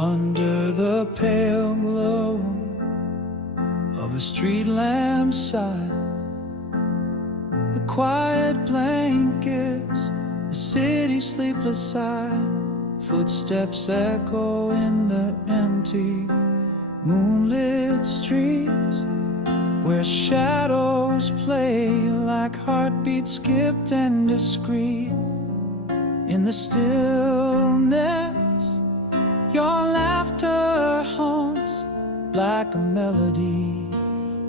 Under the pale glow of a street lamp's side, the quiet blankets, the city's sleepless sigh, footsteps echo in the empty moonlit streets, where shadows play like heartbeats skipped and discreet. In the stillness, your laughter haunts like a melody,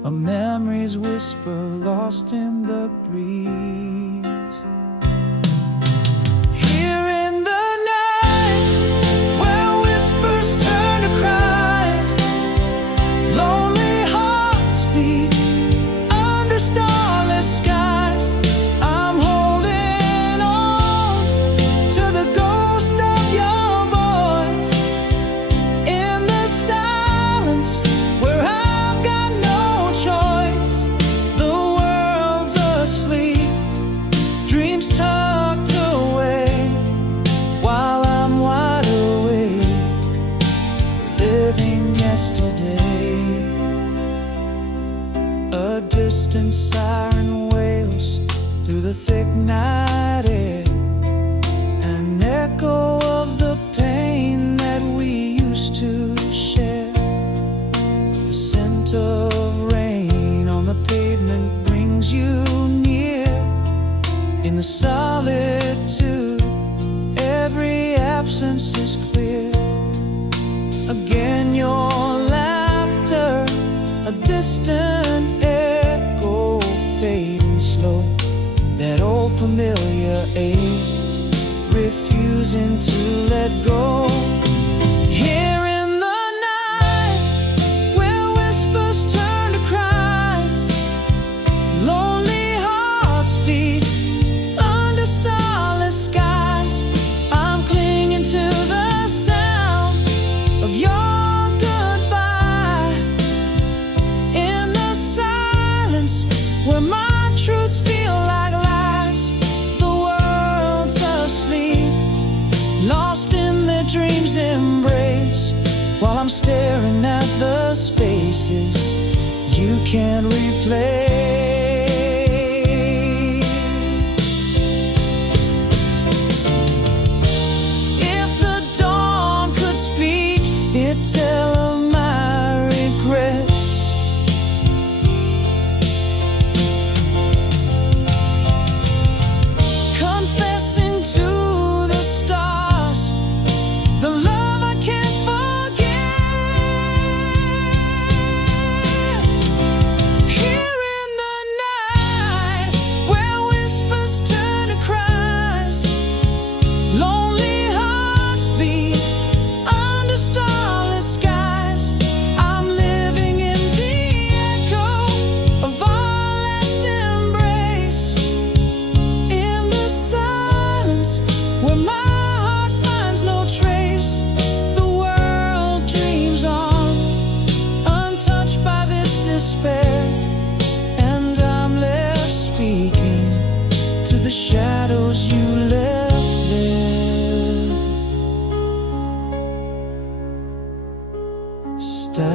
a memory's whisper lost in the breeze. Here in the night, where whispers turn to cries, lonely hearts beat under starless skies. I'm holding on to the ghost of your voice in the silence where I've got no choice. The world's asleep, dreams tucked away, while I'm wide awake, living yesterday. A distant siren wails through the thick night air, an echo of the pain that we used to share. The scent of rain on the pavement brings you near. In the solitude, every absence is clear. Again your laughter, a distant echo fading slow. That old familiar ache, refusing to let go. Here in the night, where whispers turn to cries, lonely hearts beat under starless skies. I'm clinging to the sound of your goodbye. In the silence, where my truths feel like lies, the world's asleep, lost in their dreams' embrace, while I'm staring at the spaces you can't replace. If the dawn could speak, it'd tell of my regrets. Confessing to the stars, the love I can't forget. Here in the night, where whispers turn to cries, lonely hearts beat under starless skies. I'm living in the echo of our last embrace. In the silence, where my heart finds no trace, the world dreams on, untouched by this despair. And I'm left speaking to the shadows you left there. Stay.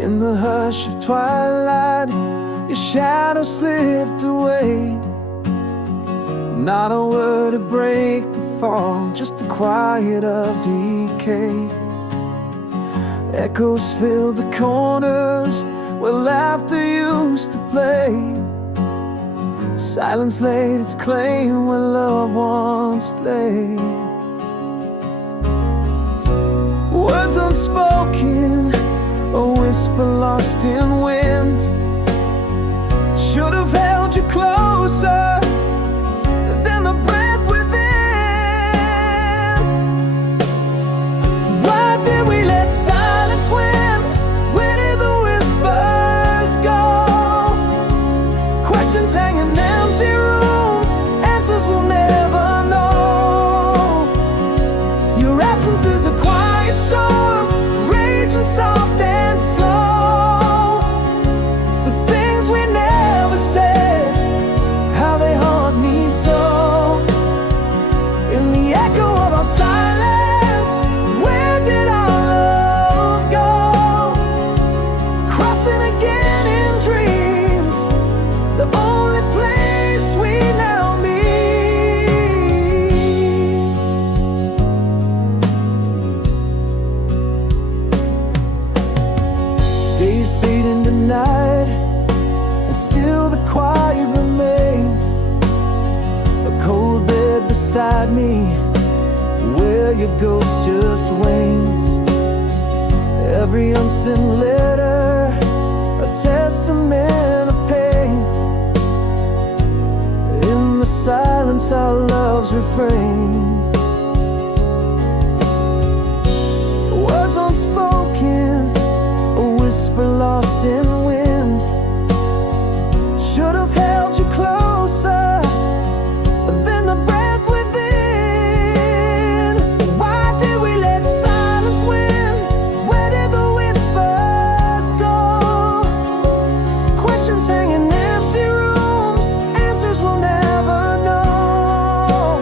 In the hush of twilight, your shadow slipped away. Not a word to break the fall, just the quiet of decay. Echoes fill the corners where laughter used to play. Silence laid its claim where love once lay. Words unspoken, a whisper lost in wind, should have held you closer than the breath within. Why did we let silence win? Where did the whispers go? beside me, where your ghost just wanes. Every unsent letter, a testament of pain. In the silence, our loves refrain. Words unspoken, a whisper lost in wind. Should have held you closer than the breath within. Why did we let silence win? Where did the whispers go? Questions hang in empty rooms, answers we'll never know.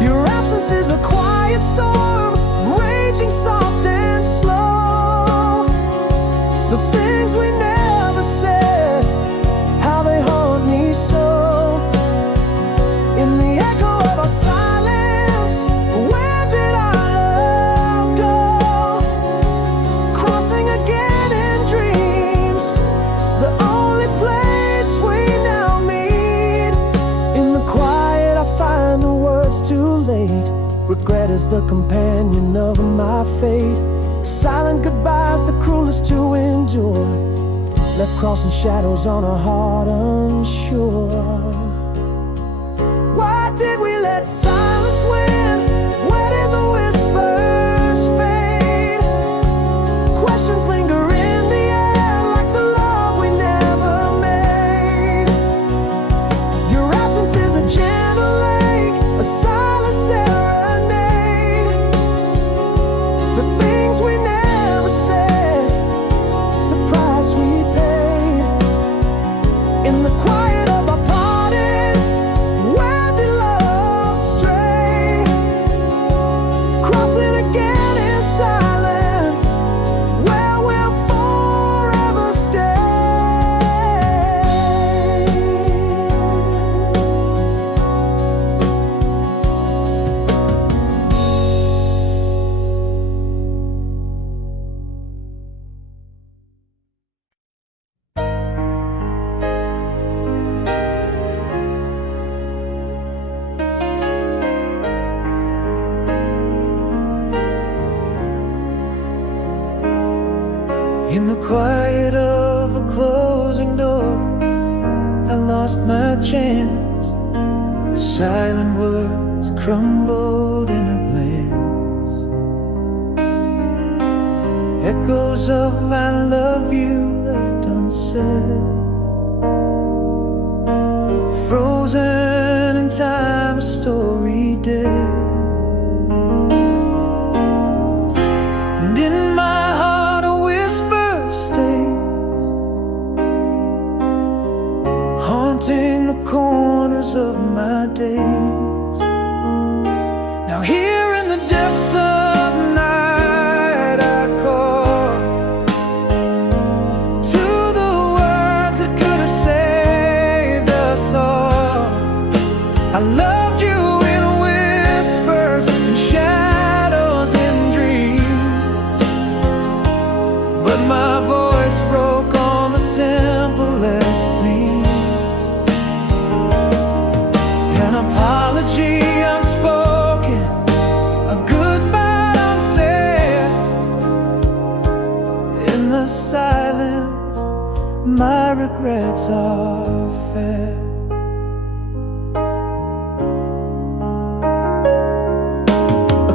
Your absence is a quiet storm, raging soft and slow. The things we never said, how they haunt me so. In the echo of our silence, where did our love go? Crossing again in dreams, the only place we now meet. In the quiet I find the words too late. Regret is the companion of my fate. Silent goodbyes, the cruelest to endure, left crossing shadows on a heart unsure. Why did we let silence win? Where did the whispers fade? Questions linger in the air like the love we never made. Your absence is a gentle lake, a silent serenade. The things we never said, the price we paid. In the quiet of our parting, where did love stray? Crossing again in silence, where we'll forever stay. In the quiet of a closing door, I lost my chance. Silent words crumbled in a glance. Echoes of I love you left unsaid. Frozen in time, a story dead. And in my heart a whisper stays, haunting the corners of my days. Now here in the depths of night I call to the words that could have saved us all. I loved you in whispers, in shadows, in dreams, but my voice broke on the simplest themes. An apology unspoken, a goodbye unsaid. In the silence, my regrets are fed.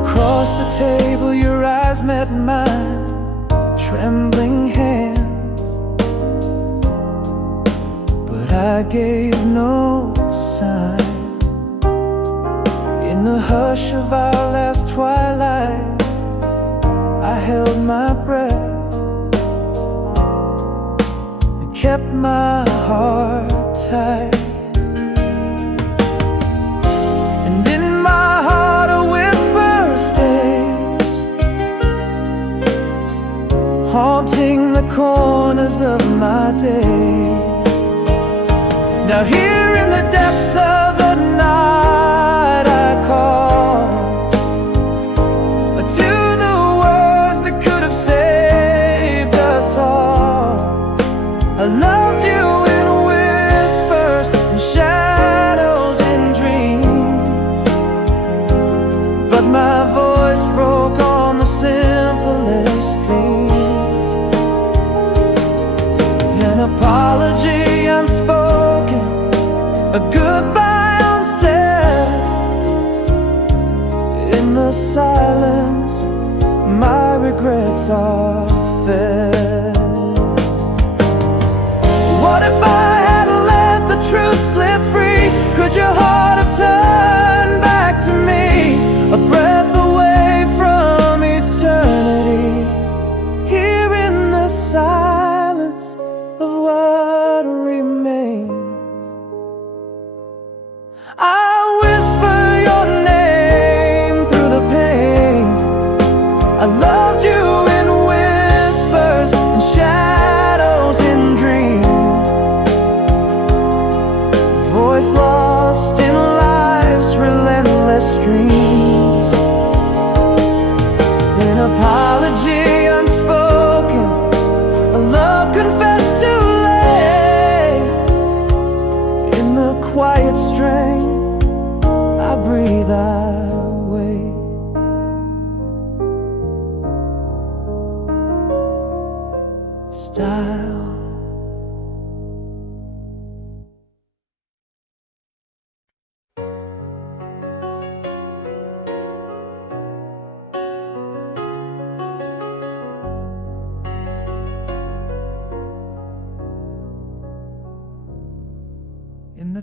Across the table, your eyes met mine, trembling hands, but I gave no sign. In the hush of our last twilight, I held my breath and kept my heart tight. And in my heart a whisper stays, haunting the corners of my day. Now here in the depths of the night I call to the words that could have saved us all. I loved you in whispers, in shadows, in dreams,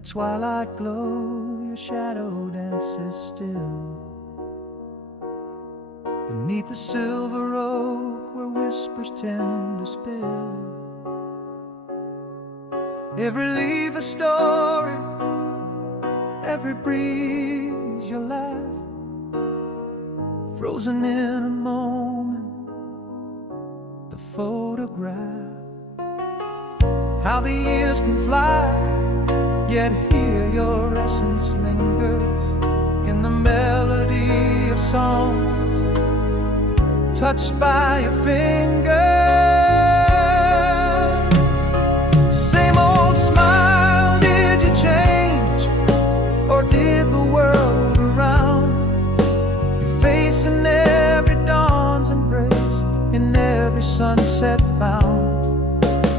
twilight glow, your shadow dances still beneath the silver oak where whispers tend to spill. Every leaf a story, every breeze your laugh, frozen in a moment, the photograph. How the years can fly, yet here your essence lingers in the melody of songs touched by your finger. Same old smile, did you change, or did the world around? Your face in every dawn's embrace, in every sunset found.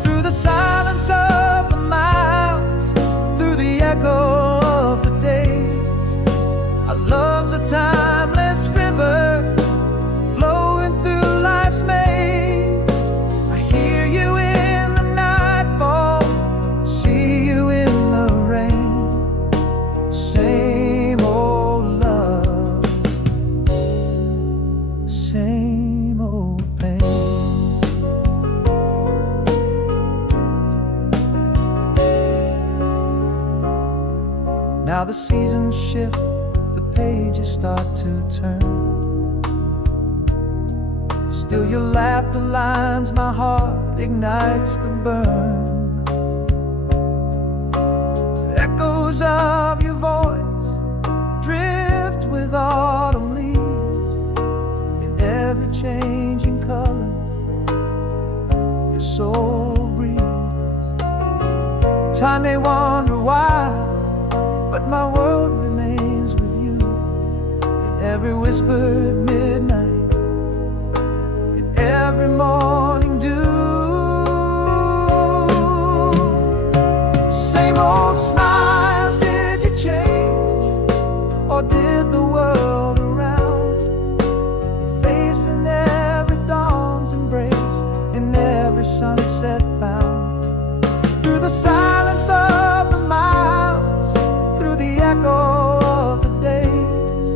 Through the silence of the miles, through the echo of the days, our love's a timeless river flowing through life's maze. I hear you in the nightfall, see you in the rain. Same old love, same old pain. Now the seasons shift, the pages start to turn. Still your laughter lines my heart, ignites the burn. Echoes of your voice drift with autumn leaves. In every changing color, your soul breathes. Time may wander wide, but my world remains with you. In every whispered midnight, in every morning dew. Same old smile, did you change, or did the world around? Your face in every dawn's embrace, in every sunset found. Through the silence of the miles, through the echo of the days,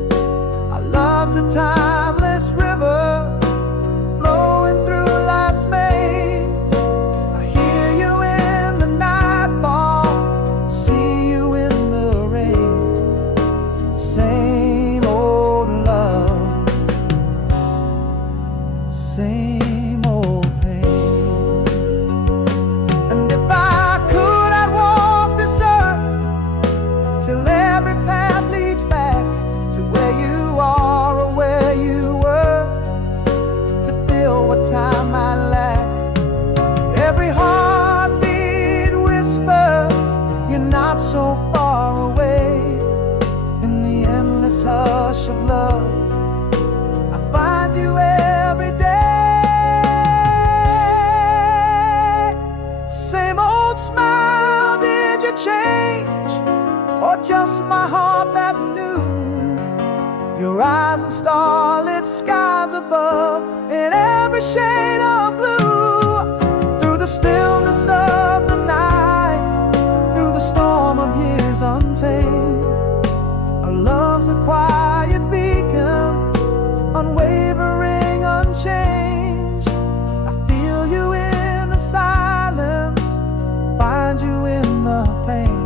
our love's a timeless river flowing through life's maze. I hear you in the nightfall, see you in the rain. Same old love, same old pain. And if I could, I'd walk this earth till every path leads back to where you are or where you were, to feel what time I lack. Every heartbeat whispers you're not so far away. In the endless hush of love, I find you every day. Same old smile, did you change, or just my heart that knew? Your eyes and starlit skies above, in every shade of blue. Through the stillness of the night, through the storm of years untamed, our love's a quiet beacon, unwavering, unchanged. I feel you in the silence, find you in the pain.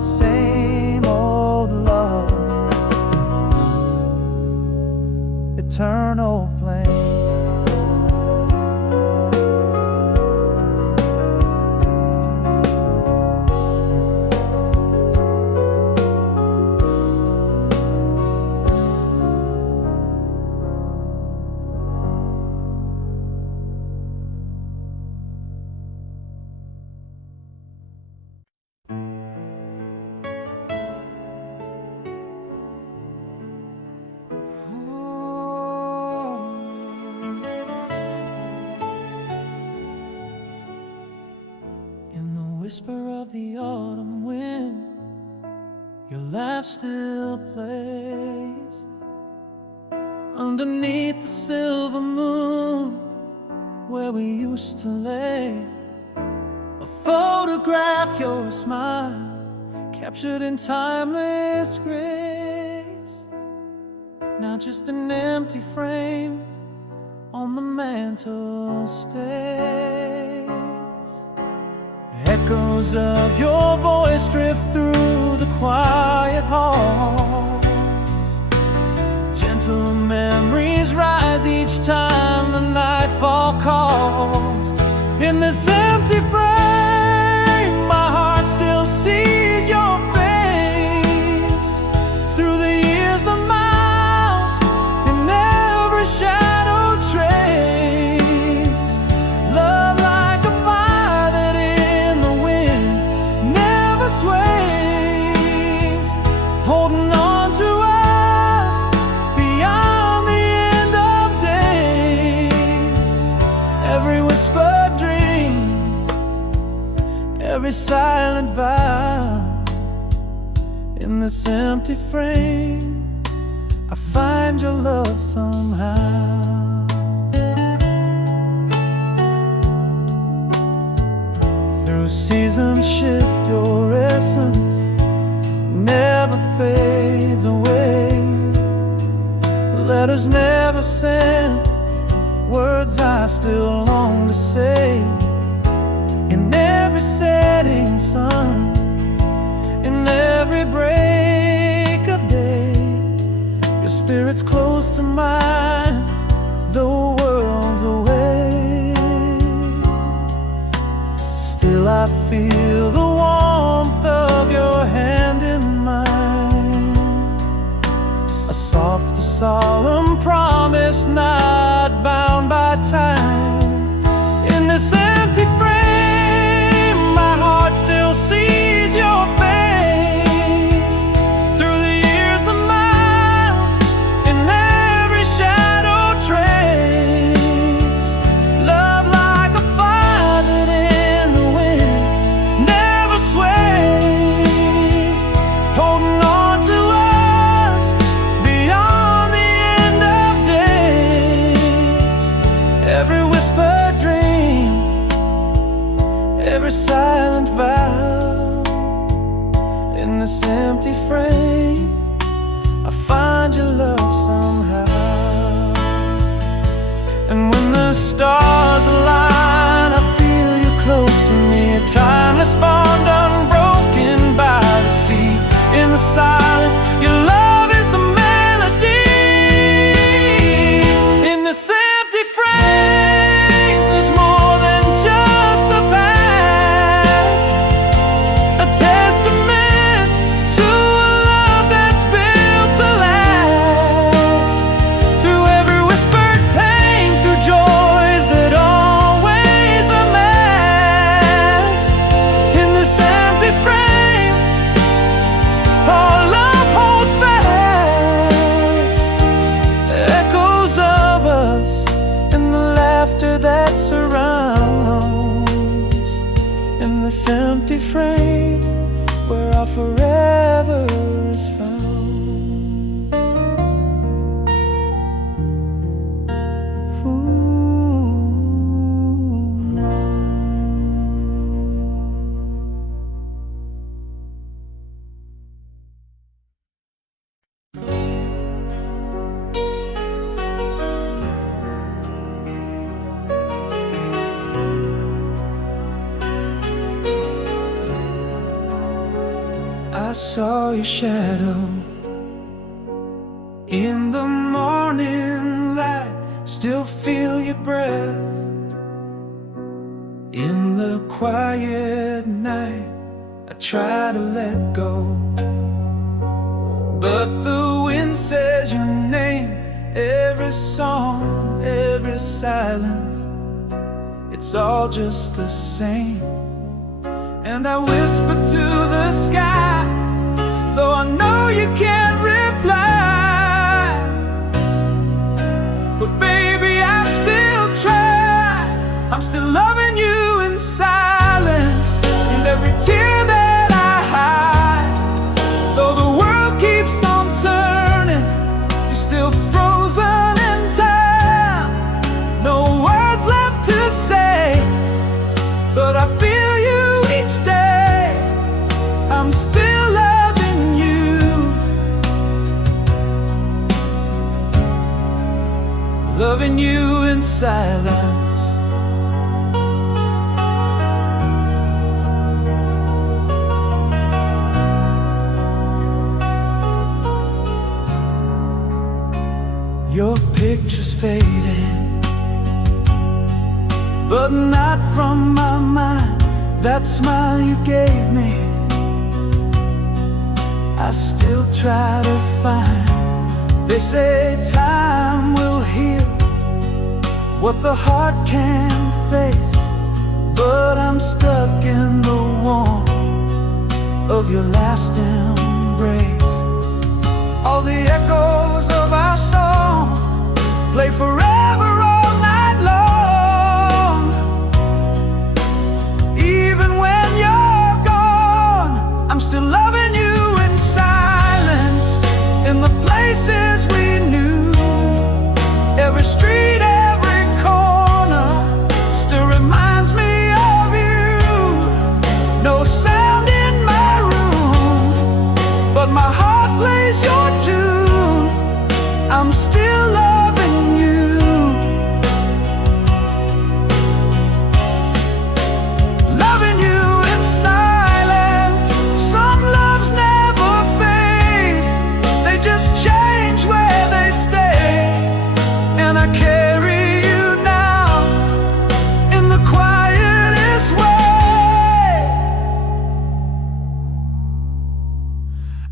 Same old love, eternal flame. Whisper of the autumn wind, your laugh still plays underneath the silver moon where we used to lay. A photograph, your smile captured in timeless grace. Now just an empty frame on the mantle stays. Echoes of your voice drift through the quiet halls. Gentle memories rise each time the nightfall calls. In this empty frame, my heart still sees your face. Through the years, the miles, in every shadow trace. Love like a fire that in the wind never sways, holding on to us beyond the end of days. Every whispered dream, every silent vow. In this empty frame, I find your love somehow. Through seasons shift, your essence never fades away. Letters never sent, words I still long to say. In every setting sun, in every break of day, your spirit's close to mine, though worlds away. Still I feel the warmth of your hand in mine, a soft, solemn promise not bound by time. In this empty frame, my heart still sees your face. Through the years, the miles, in every shadow trace. Love like a fire that in the wind never sways, holding on to us beyond the end of days. Every whispered dream, every silent vow. In this empty frame, I find your love somehow. And when the stars align, I feel you close to me, a timeless bond unbroken by the sea. In the silence, your love is the melody. In this empty frame, there's more than just the past, a testament to a love that's built to last. Through every whispered pain, through joys that always amass. In this empty frame, our love holds fast. Echoes of us and the laughter that surrounds. In this empty frame, where our forever is found. Ooh. I saw your shadow in the morning light, still feel your breath in the quiet night. I try to let go, but the wind says your name. Every song, every silence, it's all just the same. And I whisper to the sky, though I know you can't reply. But baby, I still try. I'm still loving you in silence, and every tear that I hide. Though the world keeps on turning, you're still frozen in time. No words left to say, but I feel you each day. I'm still loving you in silence. Your picture's fading, but not from my mind. That smile you gave me, I still try to find. They say time will heal what the heart can't face, but I'm stuck in the warmth of your last embrace. All the echoes of our song play forever all night long. Even when you're gone, I'm still loving you in silence, in the places we knew. Every street, every corner still reminds me of you. No sound in my room, but my heart plays your tune. I'm still loving you, loving you in silence. Some loves never fade, they just change where they stay. And I carry you now in the quietest way.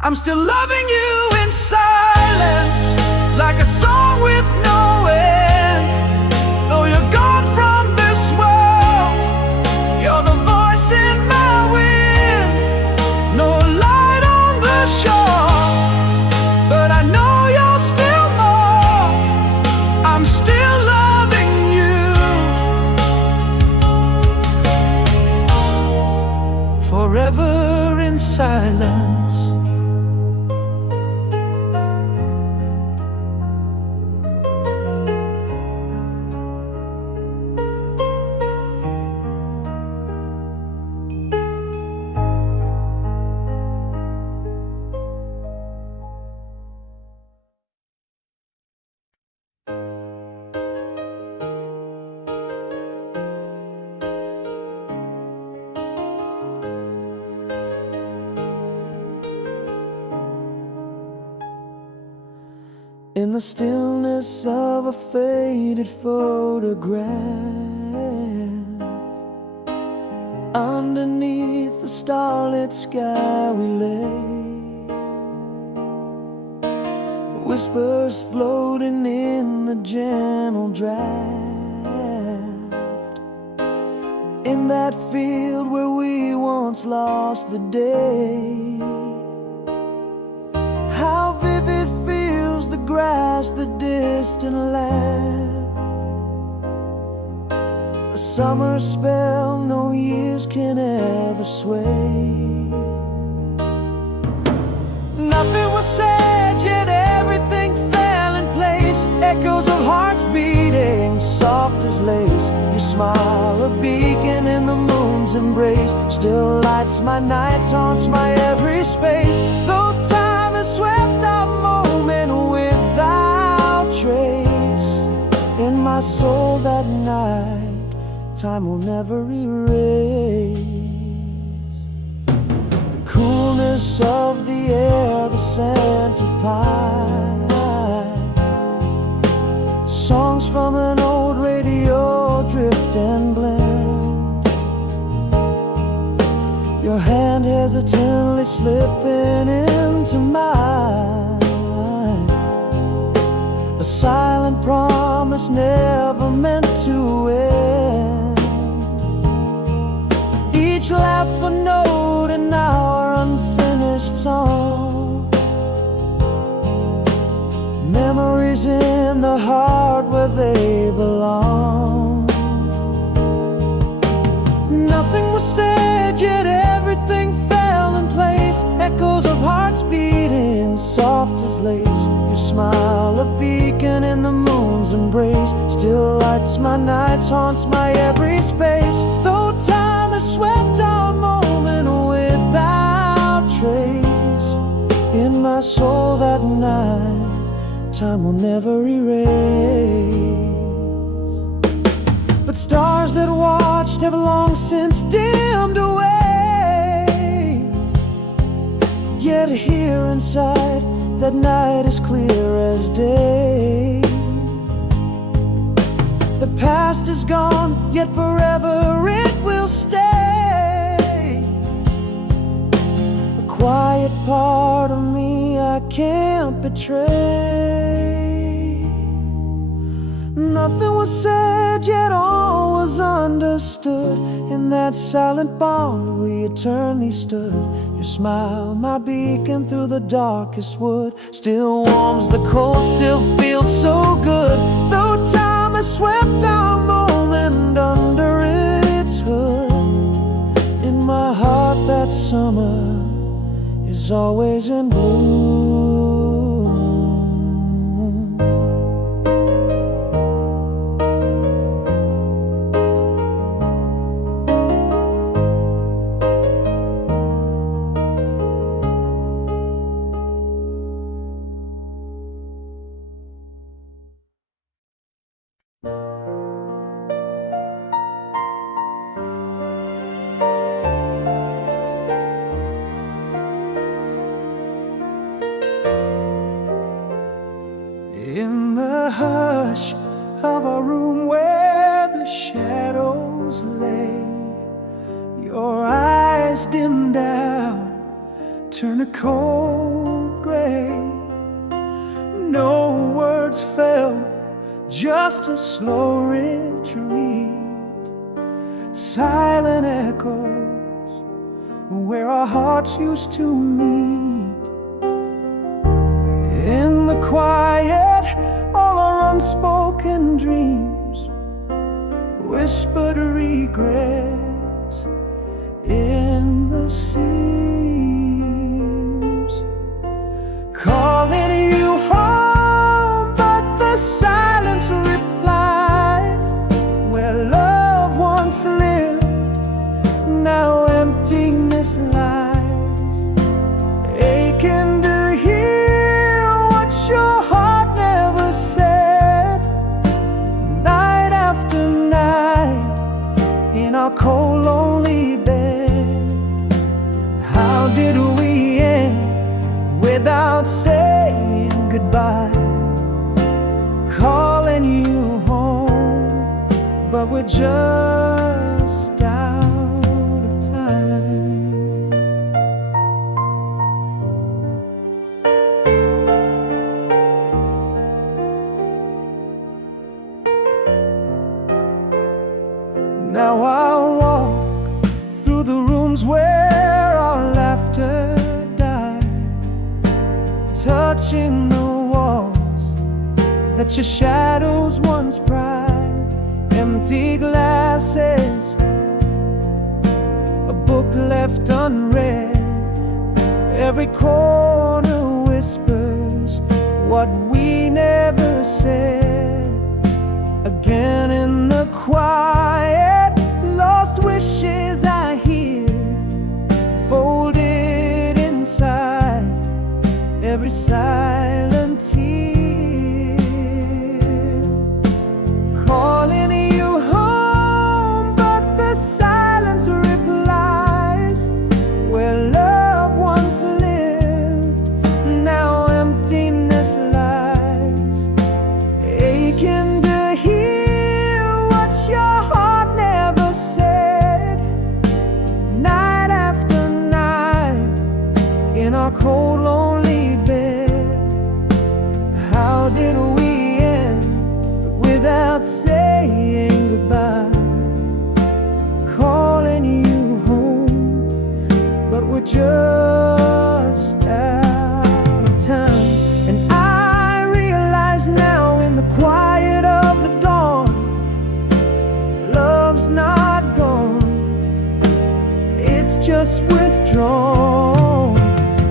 I'm still loving you in silence, like a song with no end. Though you're gone from this world, you're the voice in my wind. No light on the shore, but I know you're still more. I'm still loving you, forever in silence. In the stillness of a faded photograph, underneath the starlit sky we lay, whispers floating in the gentle draft. In that field where we once lost the day, how vivid feels the grass, the distant laugh. A summer spell no years can ever sway. Nothing was said, yet everything fell in place. Echoes of hearts beating, soft as lace. Your smile, a beacon in the moon's embrace, still lights my nights, haunts my every space. Though time has swept our moment without trace, in my soul that night, time will never erase. The coolness of the air, the scent of pine, songs from an old radio drift and blend. Your hand hesitantly slipping into mine, a silent promise never meant to end. Each laugh a note in our unfinished song, memories in the heart where they belong. Nothing was said, yet everything fell in place. Echoes of hearts beating, soft as lace. Your smile, a beacon in the moon's embrace, still lights my nights, haunts my every space. Though time has swept our moment without trace, in my soul that night, time will never erase. But stars that watched have long since dimmed away. Yet here inside, that night is clear as day. The past is gone, yet forever it will stay. A quiet part of me I can't betray. Nothing was said, yet all was understood. In that silent bond we eternally stood. Your smile, my beacon through the darkest wood, still warms the cold, still feels so good. Though time has swept our moment under its hood, in my heart that summer is always in bloom. In the hush of our room where the shadows lay, your eyes dim down, turn a cold gray. No words fell, just a slow retreat. Silent echoes where our hearts used to meet. In the quiet, all our unspoken dreams, whispered regrets in the seams. Calling you home, but the silence replies. Where love once lived, now emptiness lies. Aching to hear what your heart never said. Night after night, in our cold, lonely bed. How did we end without saying goodbye? Calling you home, but we're just out of time. Now I walk through the rooms where our laughter died, touching the walls that your shadows once pried. Empty glasses, a book left unread. Every corner whispers what we never said. Again in the quiet, lost wishes I hear, folded inside every silent tear. Calling you home, but the silence replies. Where love once lived, now emptiness lies. Aching to hear what your heart never said. Night after night, in our cold, lonely bed. How did we end without saying goodbye? Calling you home, but we're just out of time. And I realize now in the quiet of the dawn, love's not gone, it's just withdrawn.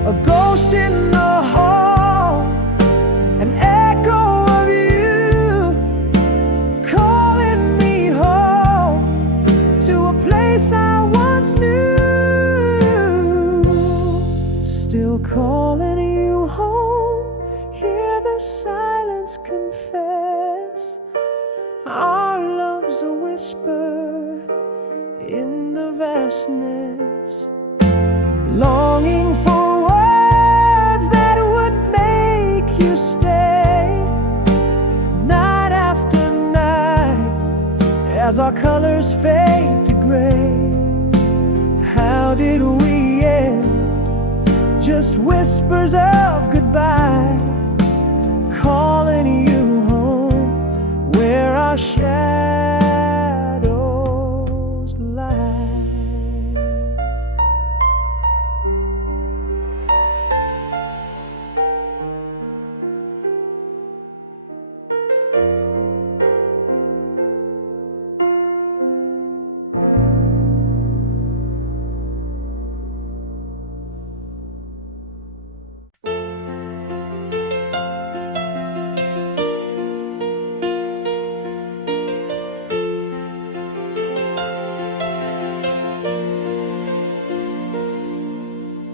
A ghost in the hall, an echo of you, calling me home to a place I once knew. Still calling you home, hear the silence. whisper in the vastness, longing for words that would make you stay night after night as our colors fade to gray. How did we end? Just whispers of goodbye, calling you home where our shadows lie.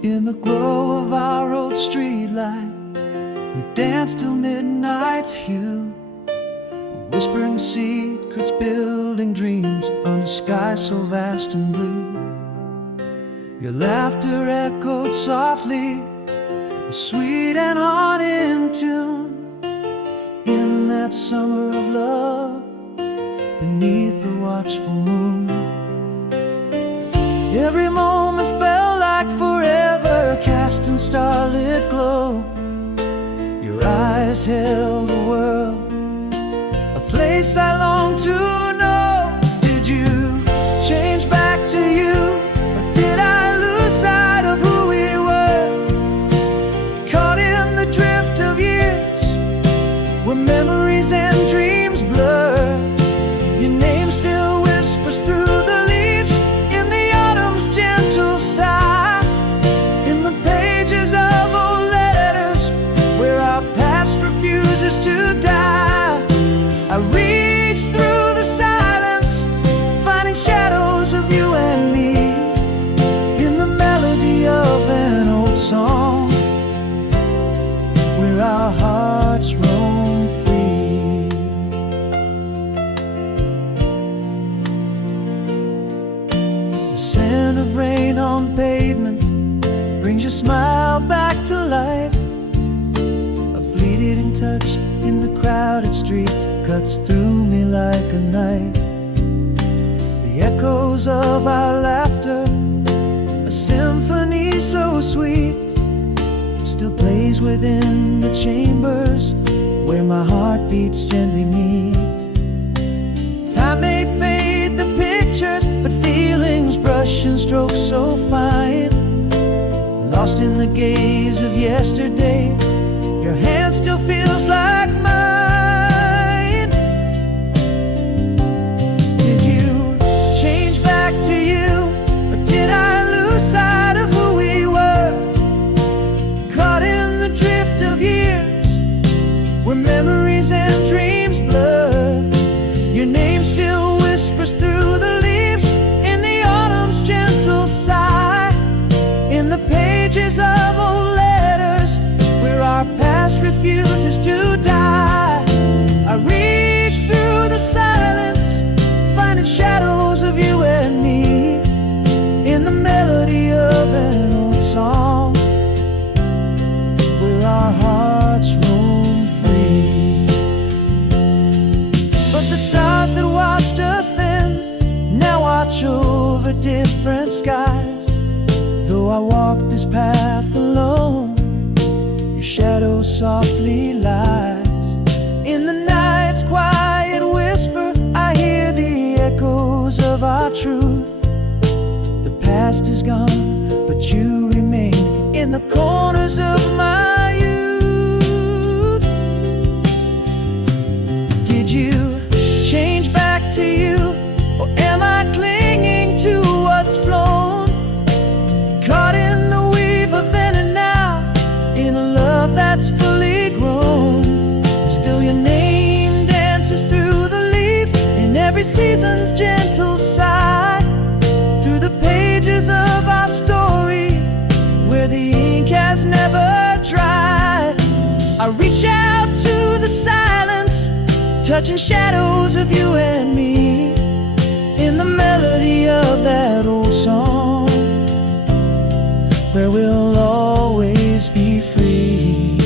In the glow of our old street light, we danced till midnight's hue, whispering secrets, building dreams under sky so vast and blue. Your laughter echoed softly, a sweet and haunting tune, in that summer of love, beneath the watchful moon. Every moment felt like forever, cast in starlit glow. Your eyes held a world, a place I long to know. Did you change back to you, or did I lose sight of who we were? Caught in the drift of years, where memories and dreams blur. Your name still whispers through the leaves in the autumn's gentle sigh, in the pages of old letters where our past refuses to die. I reach through the silence, finding shadows of you and me, in the melody of an old song where our hearts roam free. The scent of rain on pavement brings your smile back to life. A fleeting touch in the crowded streets cuts through me like a knife. The echoes of our laughter, a symphony so sweet, still plays within the chambers where my heartbeats gently meet. Time may fade the pictures, but feelings brush and stroke so fine. Lost in the gaze of yesterday, your hand still feels like mine. Did you change back to you, or did I lose sight of who we were? Caught in the drift of years, where memories and dreams blur. Your name still whispers through the leaves in the autumn's gentle sigh, in the pages of old letters where our past refuses to die. I reach through the silence, finding shadows of you and me, in the melody of an old song where our hearts roam free. But the stars that watched us then now watch over different skies. Though I walk this path alone, your shadow softly lies. In the night's quiet whisper, I hear the echoes of our truth. The past is gone, but you remain in the corners of my youth. Did you change back to you, or am I clinging to what's flown? Caught in the weave of then and now, in a love that's fully grown. Still your name dances through the leaves, in every season's gentle sigh, through the pages of our story where the ink has never dried. I reach out to the silence, touching shadows of you and me, of that old song where we'll always be free.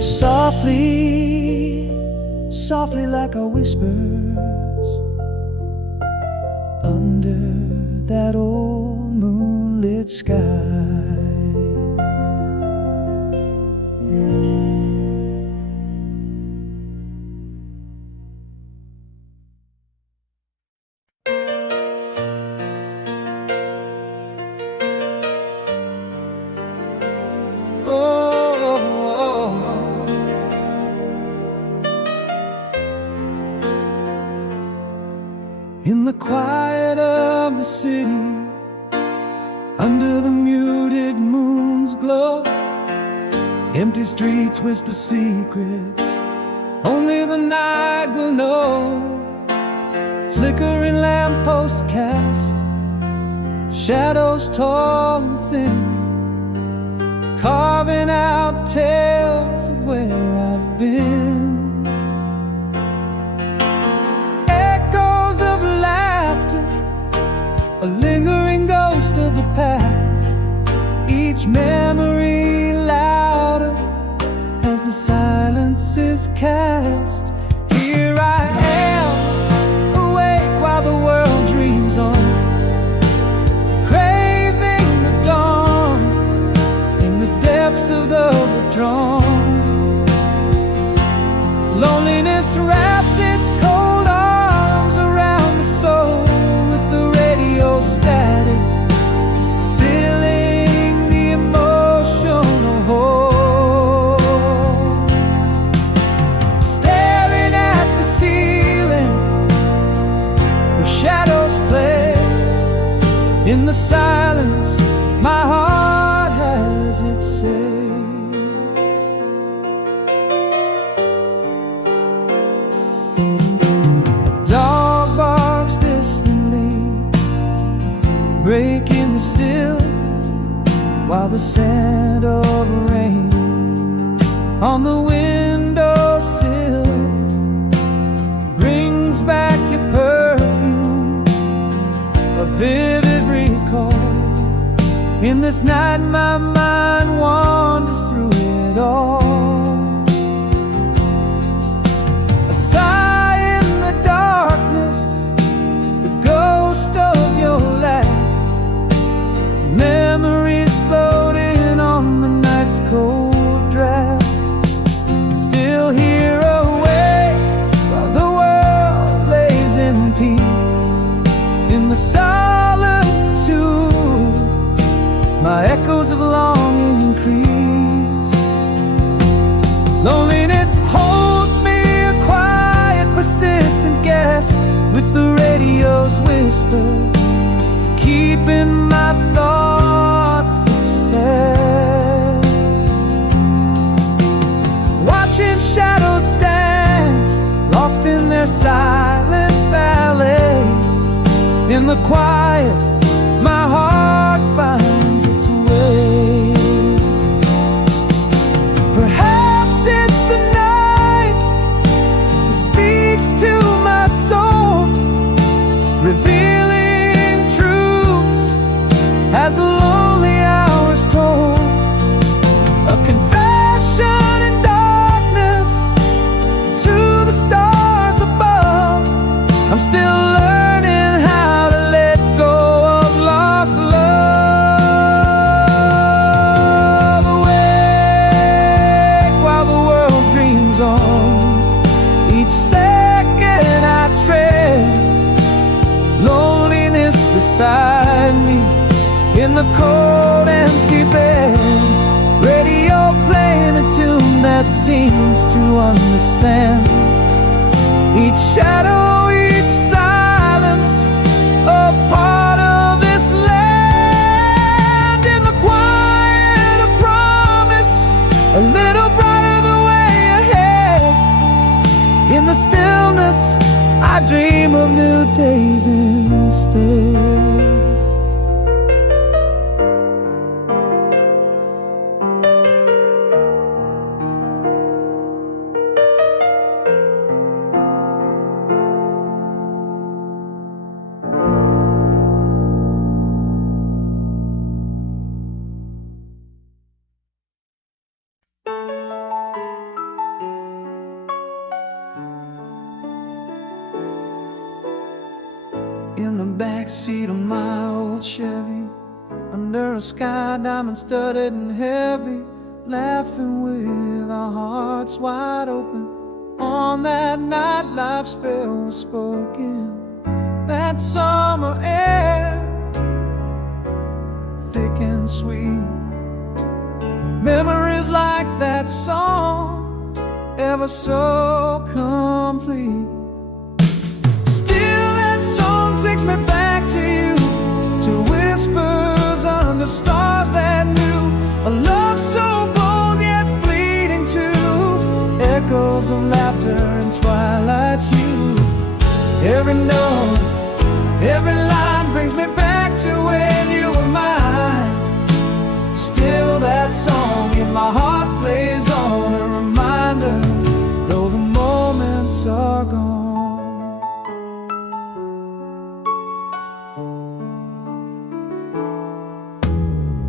Softly, softly like our whispers under that old moonlit sky. In the quiet of the city, under the muted moon's glow, empty streets whisper secrets only the night will know. Flickering lampposts cast shadows tall and thin, carving out tales of where I've been. A lingering ghost of the past, each memory louder as the silence is cast. Here I am, awake while the world dreams on, craving the dawn in the depths of the withdrawn. Loneliness wraps its cold arms around the soul, static, feeling the emotional hole. Staring at the ceiling where shadows play. In the silence, my heart has its say. Breaking the still, while the scent of rain on the windowsill brings back your perfume, a vivid recall. In this night my mind wanders through it all. A sigh in the darkness, the ghost of your laugh, memories floating on the night's cold draft. Still here awake while the world lays in peace. In the solitude, my echoes of longing increase. Loneliness holds me a quiet, persistent guest with the radio's whispers, keeping my thoughts obsessed. Watching shadows dance, lost in their silent ballet. In the quiet, my heart finds its way. Perhaps it's the night that speaks to my soul, revealing truths as the lonely hours told. A confession in darkness to the stars above. I'm still learning how to let go of lost love. Awake while the world dreams on, each second I tread loneliness beside me. In the cold, empty bed, radio playing a tune that seems to understand. Each shadow, each silence, a part of this land. In the quiet, a promise, a little brighter the way ahead. In the stillness, I dream of new days instead. backseat of my old Chevy, under a sky diamond studded and heavy, laughing with our hearts wide open. On that night life's spell was spoken. That summer air, thick and sweet. Memories like that song, ever so complete. Still that song takes me back to you, to whispers under stars that knew a love so bold yet fleeting too. Echoes of laughter and twilight's hue. Every note, every line brings me back to when you were mine. Still that song in my heart plays on, a reminder, though the moments are gone.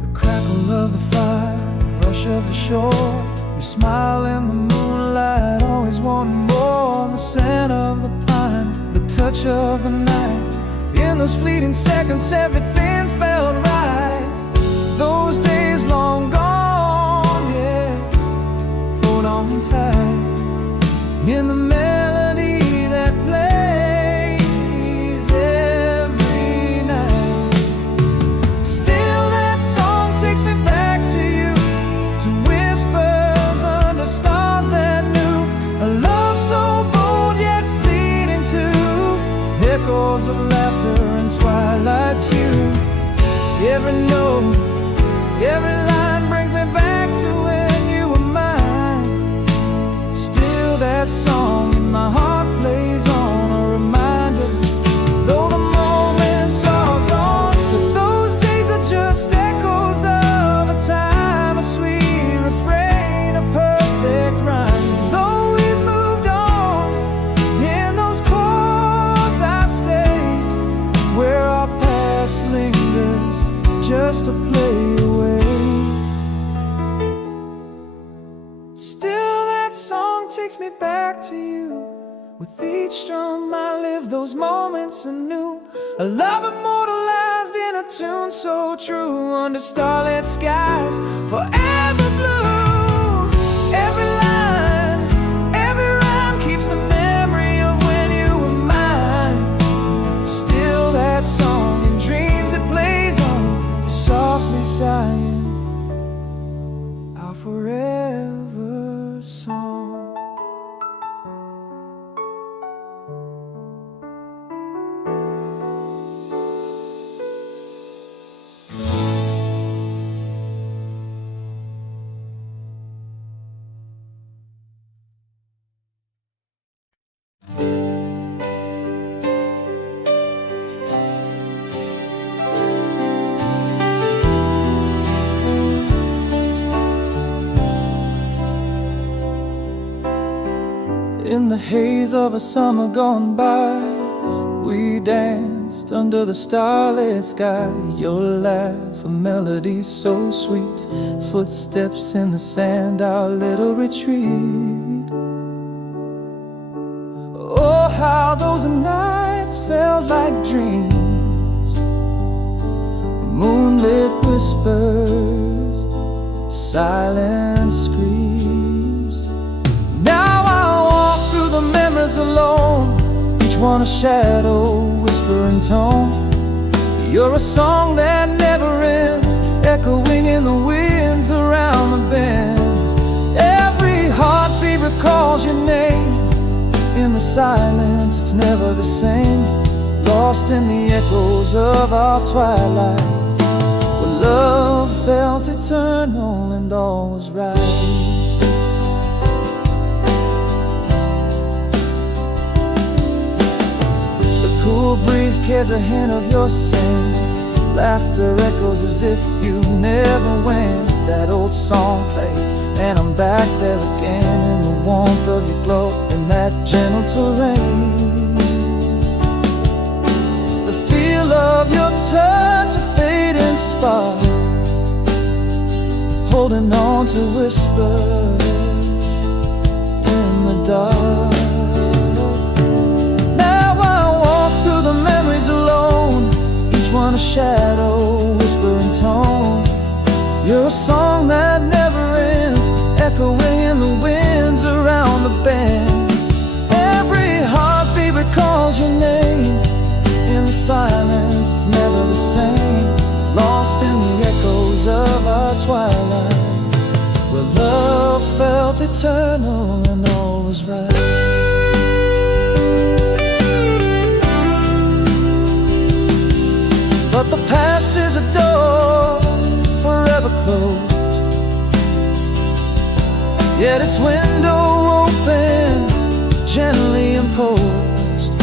The crackle of the fire, the rush of the shore, your smile in the moonlight, always wanting more. The scent of the pine, the touch of the night. In those fleeting seconds, everything felt right. Those days long gone, yeah, hold on tight. In the melody that plays every night. Still that song takes me back to you, to whispers under stars that knew a love so bold yet fleeting too. Echoes of laughter and twilight's hue. Every note, every line brings me back to when you were mine. Still that song in my heart plays on, a reminder, though the moments are gone, that those days are just echoes of a time, a sweet refrain, a perfect rhyme. Though we've moved on, in those chords I stay, where our past lingers, just to play away. Still that song takes me back to you. With each strum I live those moments anew. A love immortalized in a tune so true, under starlit skies, forever blue. Every line, every rhyme keeps the memory of when you were mine. Still that song in dreams it plays on, softly sighing, our forever song. In the haze of a summer gone by, we danced under the starlit sky. Your laugh, a melody so sweet, footsteps in the sand, our little retreat. Oh, how those nights felt like dreams, moonlit whispers, silent screams. Now I walk through the memories alone, each one a shadow, whispering tone. You're a song that never ends, echoing in the winds around the bends. Every heartbeat recalls your name. In the silence, it's never the same, lost in the echoes of our twilight, where love felt eternal and all was right. Cool breeze carries a hint of your scent, laughter echoes as if you never went. That old song plays and I'm back there again, in the warmth of your glow, in that gentle terrain. The feel of your touch, a fading spark, holding on to whispers in the dark. Now I walk through the memories alone, echoing in the winds around the bends. Every heartbeat recalls your name. In the silence, it's never the same. Lost in the echoes of our twilight, where love felt eternal and all was right. But the past is a door forever closed, yet its window open, gently imposed.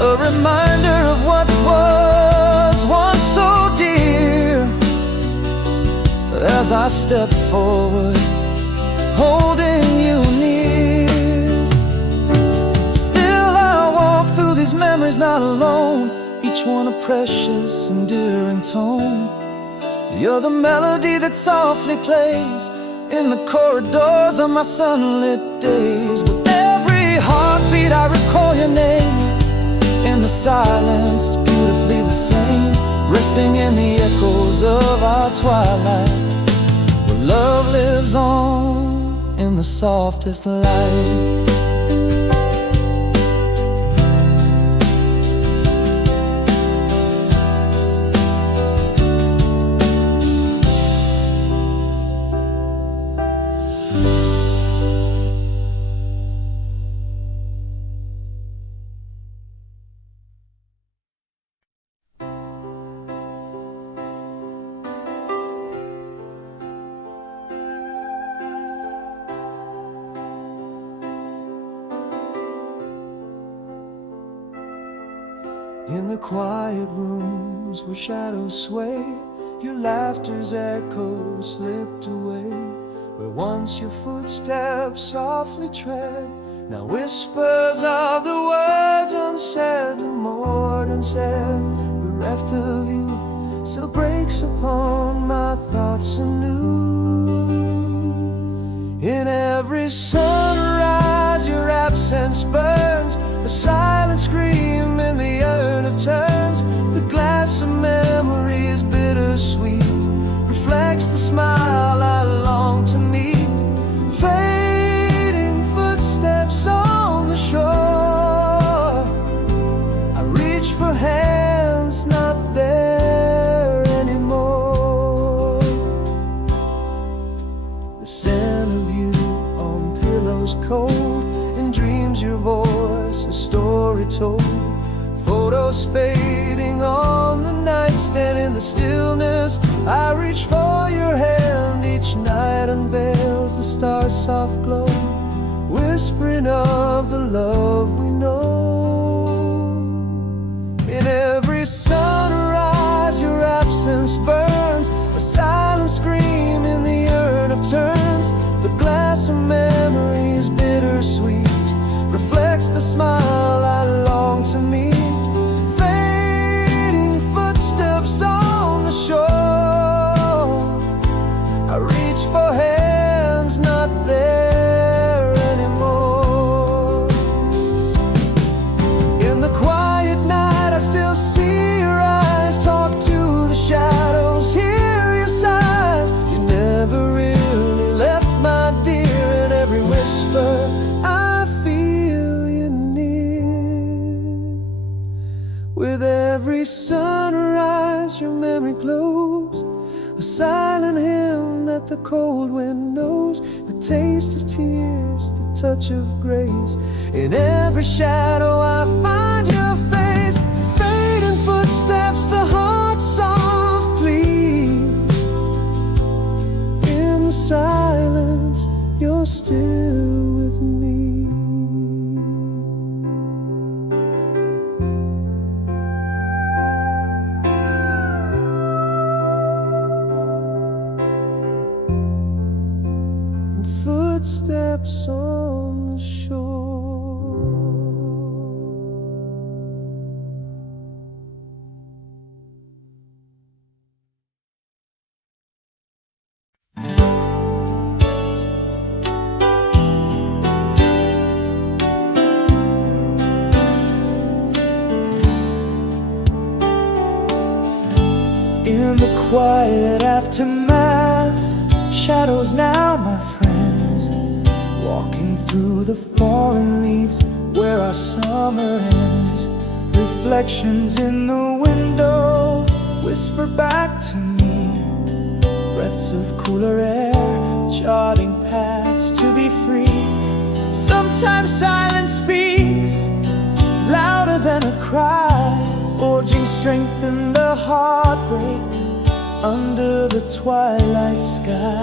A reminder of what was once so dear. As I step forward, holding you near, still I walk through these memories not alone, each one a precious, enduring tone. You're the melody that softly plays in the corridors of my sunlit days. With every heartbeat I recall your name. In the silence, it's beautifully the same, resting in the echoes of our twilight, where love lives on in the softest light. In the quiet rooms where shadows sway, your laughter's echo slipped away. Where once your footsteps softly tread, now whispers of the words unsaid, more than said. Bereft of you, still breaks upon my thoughts anew. In every sunrise your absence burns, a silent scream in the urn of turns. The glass of memory is bittersweet, reflects the smile I long to meet. Fading footsteps on the shore, I reach for hands not there anymore. The scent of you on pillows cold, in dreams your voice, a story told. Photos fading on the nightstand, in the stillness I reach for your hand. Each night unveils the star's soft glow, whispering of the love we know. In every sunrise your absence burns, a silent scream in the urn of turns. The glass of memory is bittersweet, reflects the smile I long to meet. Fading footsteps on the shore, I reach for hands not there anymore. In the quiet night I still see your eyes, talk to the shadows, hear your sighs. You never really left, my dear, in every whisper I feel you near. With every sunrise your memory glows, a silent hymn that the cold wind knows. The taste of tears, the touch of grace, in every shadow I find your face. Fading footsteps, the heart's soft plea. In the silence you're still with me. Footsteps on the shore. In the quiet aftermath, shadows now, my friends, walking through the fallen leaves where our summer ends. Reflections in the window whisper back to me, breaths of cooler air, charting paths to be free. Sometimes silence speaks louder than a cry, forging strength in the heartbreak under the twilight sky.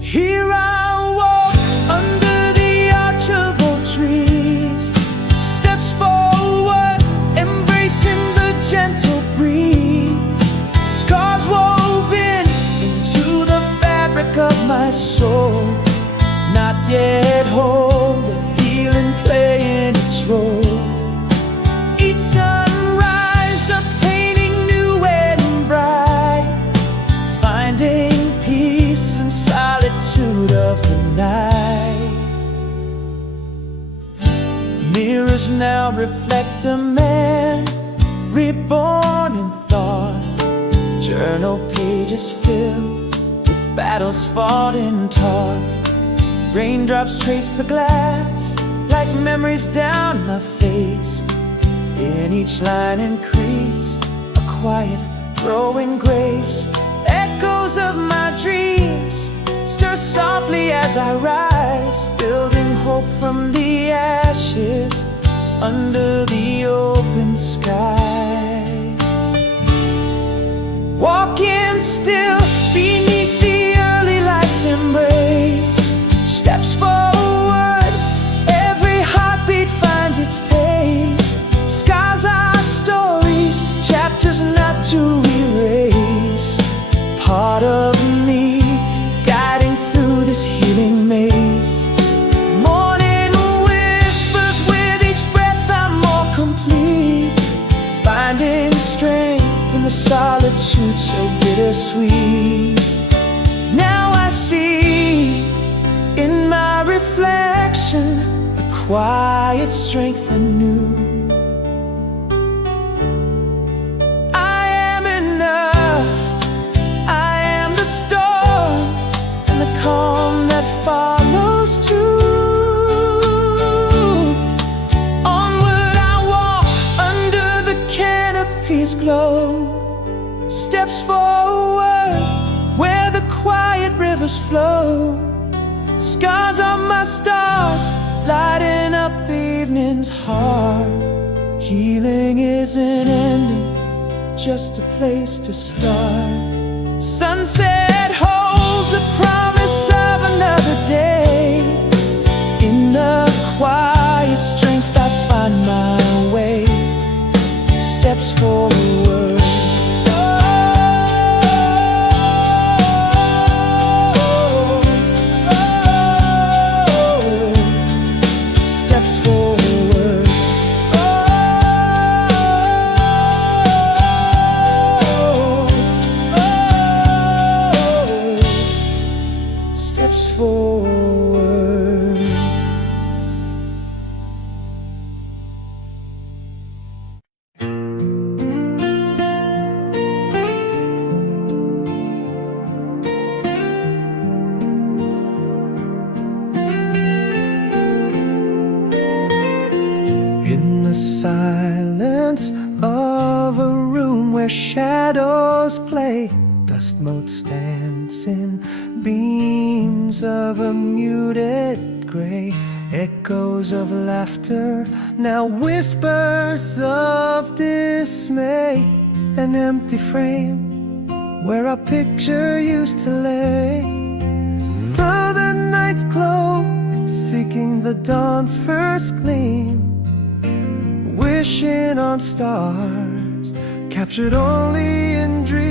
Here I walk under the arch of old trees, steps forward, embracing the gentle breeze. Scars woven into the fabric of my soul, not yet whole, but healing playing its role. Each sunrise a painting new and bright, finding peace and solitude of the night. Mirrors now reflect a man reborn in thought, journal pages filled with battles fought and taught. Raindrops trace the glass like memories down my face. In each line increase a quiet growing grace. Echoes of my dreams stir softly as I rise, building hope from the ashes under the open skies. Walking still beneath the early light's embrace, steps forward, every heartbeat finds its pace. Scars are stories, chapters not to erase, part of me guiding through this healing maze. Morning whispers, with each breath I'm more complete, finding strength in the solitude so bittersweet. Now I see in my reflection a quiet strength anew. I am enough, I am the storm and the calm that follows too. Onward I walk under the canopy's glow, steps forward where the quiet rivers flow. Scars are my stars, lighting up the evening's heart. Healing isn't ending, just a place to start. Sunset holds a promise of another day. In the quiet strength I find my way, steps forward. Silence of a room where shadows play, dust motes dance in beams of a muted gray. Echoes of laughter, now whispers of dismay. An empty frame where a picture used to lay. Through the night's cloak, seeking the dawn's first gleam, wishing on stars captured only in dreams.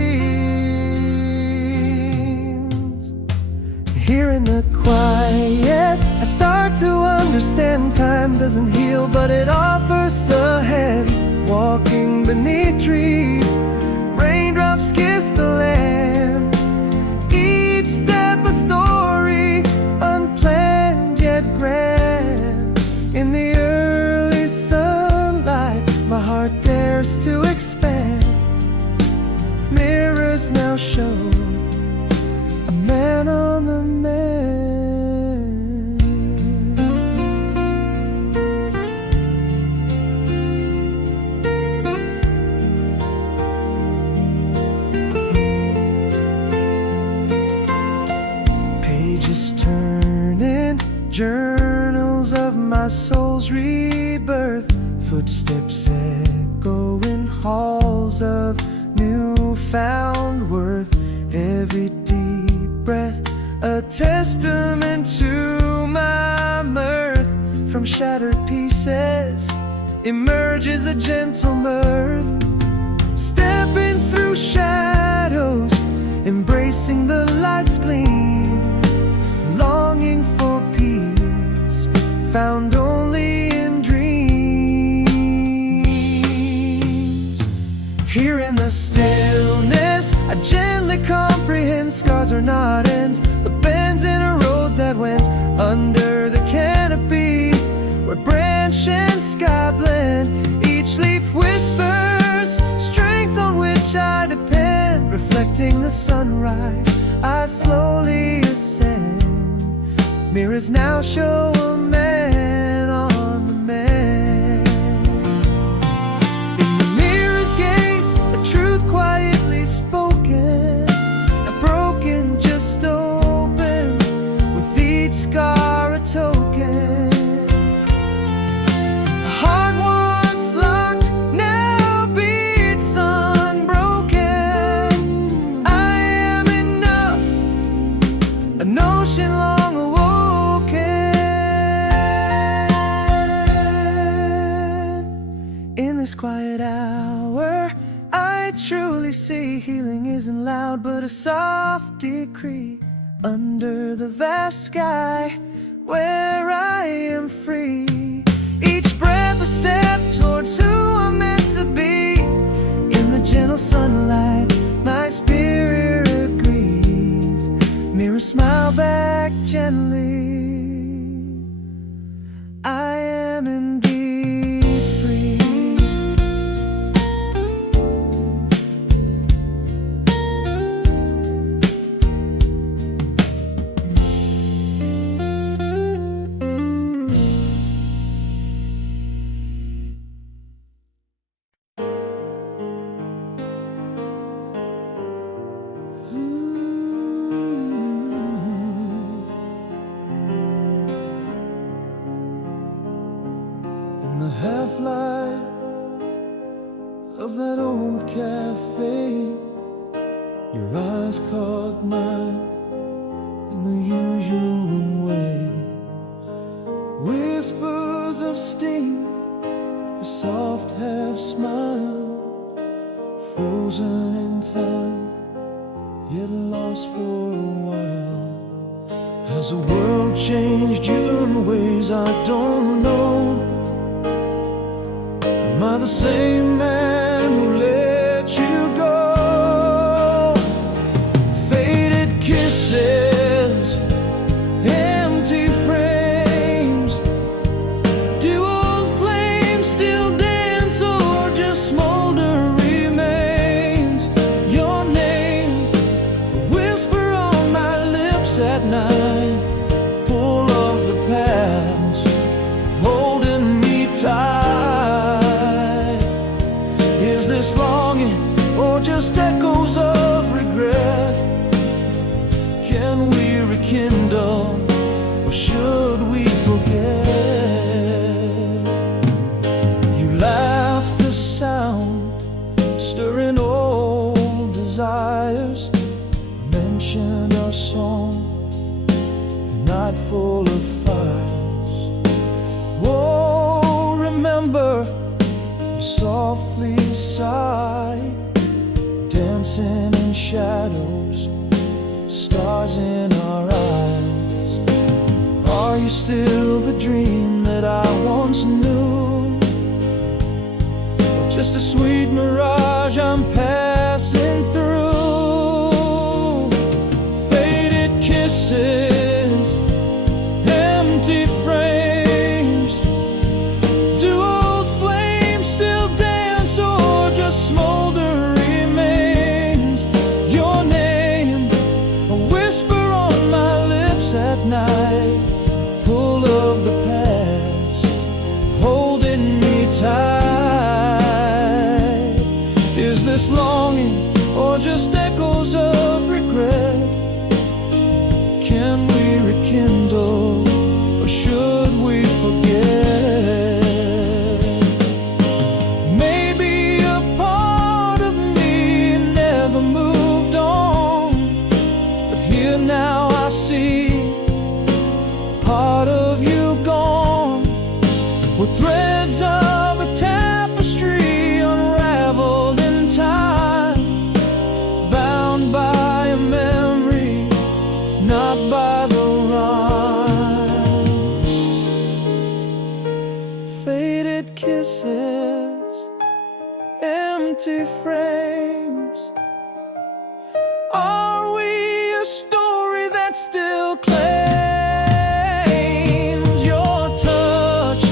Here in the quiet, I start to understand time doesn't heal, but it offers a hand. Walking beneath trees, raindrops kiss the land. Each step a story, unplanned yet grand. In the early sunlight, my heart dares to expand. Mirrors now show journals of my soul's rebirth, footsteps echo in halls of newfound worth. Every deep breath a testament to my mirth. From shattered pieces emerges a gentle mirth, stepping through shadows, embracing the light's gleam, longing for peace found only in dreams. Here in the stillness I gently comprehend scars are not ends, but bends in a road that wends under the canopy, where branch and sky blend. Each leaf whispers strength on which I depend. Reflecting the sunrise, I slowly ascend. Mirrors now show a man on the mend. In the mirror's gaze, a truth quietly spoken, not broken, just open, with each scar a token. Long awoken. In this quiet hour, I truly see healing isn't loud, but a soft decree under the vast sky where I am free. Each breath a step towards who I'm meant to be. In the gentle sunlight, my spirit agrees. Mirror smile back gently. I am indeed free. The half-light of that old cafe, your eyes caught mine in the usual way. Whispers of steam, a soft half-smile, frozen in time, yet lost for a while. Has the world changed you in ways I don't know? Am I the same man who let you go? Faded kisses, empty frames. Do old flames still dance or just smolder remains? Your name, a whisper on my lips at night, pull of the past, holding me tight. This longing or just echoes of regret? Can we rekindle or should we forget? You laughed the sound, stirring old desires, mentioned our song, the night full of fires. Oh, remember, you softly sigh, dancing in shadows, stars in our eyes. Are you still the dream that I once knew, or just a sweet mirage I'm passing through? Faded kisses, empty frames. Do old flames still dance or just smolder remains? Your name, a whisper on my lips at night, pull of the past, holding me tight. Is this longing or just echoes of regret? Can we rekindle or here now I see part of you gone, with threads of a tapestry unraveled in time, bound by a memory, not by the rhyme. Faded kisses, empty frames. Are we a story that still claims your touch,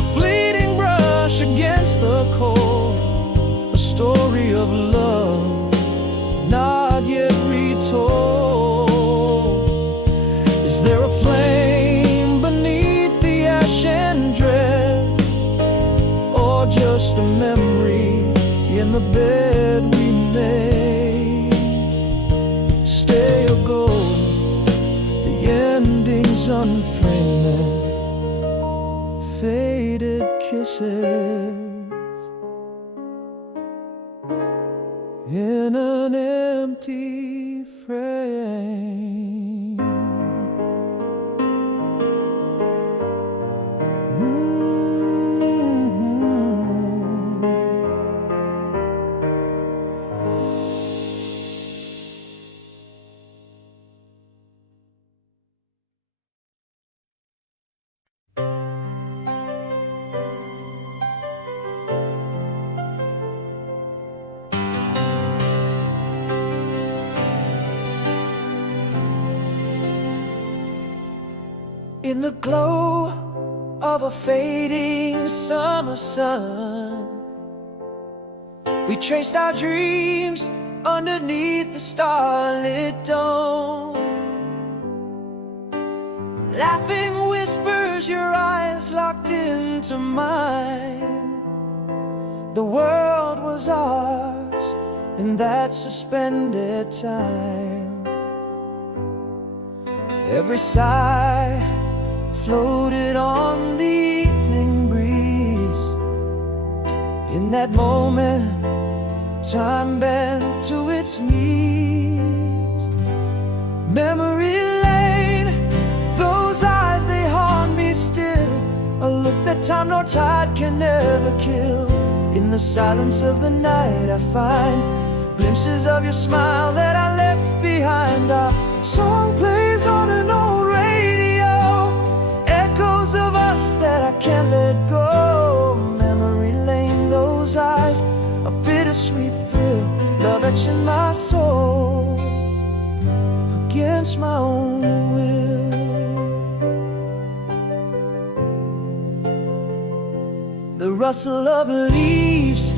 a fleeting brush against the cold, a story of love not yet retold? Is there a flame beneath the ashen dread, or just a memory in the bed we made? Stay or go, the ending's unframed. Faded kisses in an empty frame. In the glow of a fading summer sun, we traced our dreams underneath the starlit dome. Laughing whispers, your eyes locked into mine. The world was ours in that suspended time. Every sigh floated on the evening breeze. In that moment, time bent to its knees. Memory lane, those eyes, they haunt me still. A look that time nor tide can never kill. In the silence of the night I find glimpses of your smile that I left behind. Our song plays on an old radio, echoes of us that I can't let go. Memory lane, those eyes, a bittersweet thrill, love etched in my soul against my own will. The rustle of leaves,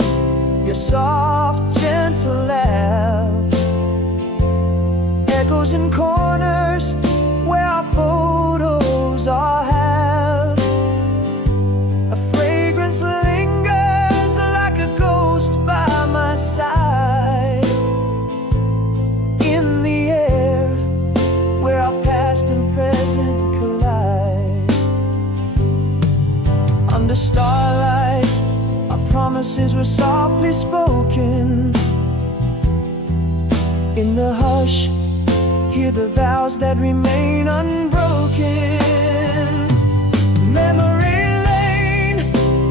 your soft, gentle laugh, echoes in corners where our photos are held. A fragrance lingers like a ghost by my side. In the air where our past and present collide. Under starlight, our promises were softly spoken. In the hush, hear the vows that remain unbroken. Memory lane,